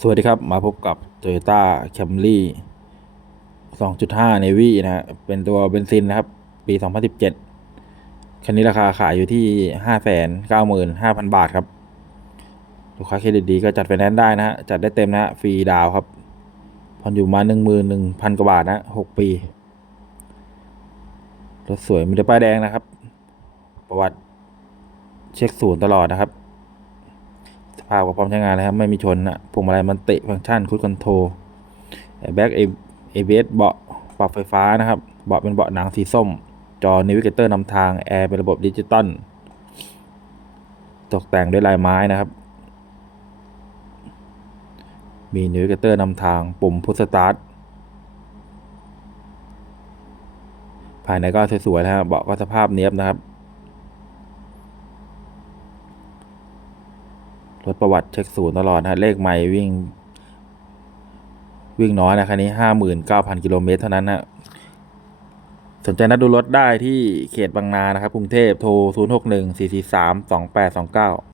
สวัสดีครับ มาพบกับ Toyota Camry 2.5 Navy นะฮะเป็นตัวเบนซินนะครับ ปี 2017 คันนี้ราคาขายอยู่ที่ 595,000 บาทครับ ลูกค้าเครดิตดีก็จัดไฟแนนซ์ได้นะฮะ จัดได้เต็มนะฮะ ฟรีดาวครับผ่อนอยู่มา 11,000 กว่าบาทนะ 6 ปี รถสวยมีแต่ป้ายแดงนะครับ ประวัติเช็คศูนย์ตลอดนะครับ ภาพก็พร้อมใช้งานนะครับไม่มีชนนะพวงมาลัยมันเติฟังก์ชันคุ c คอนโทรแบ็กเอเอเบสเบาะปรับไฟฟ้านะครับ เบาะเป็นเบาะหนังสีส้ม จอนิวิเกเตอร์นำทาง แอร์เป็นระบบดิจิตอลตกแต่งด้วยลายไม้นะครับ มีนิวิเกเตอร์นำทางปุ่มพุชสตาร์ทภายในก็สวยๆนะครับเบาะก็สภาพเนี้ยบนะครับ รถประวัติเช็คศูนย์ตลอดนะเลขใหม่วิ่ง วิ่งน้อยนะคันนี้ห้าหมื่นเก้าพันกิโลเมตรเท่านั้นนะสนใจนัดดูรถได้ที่เขตบางนานะครับกรุงเทพโทร 0 6 1 4 4 3 2 8 2 9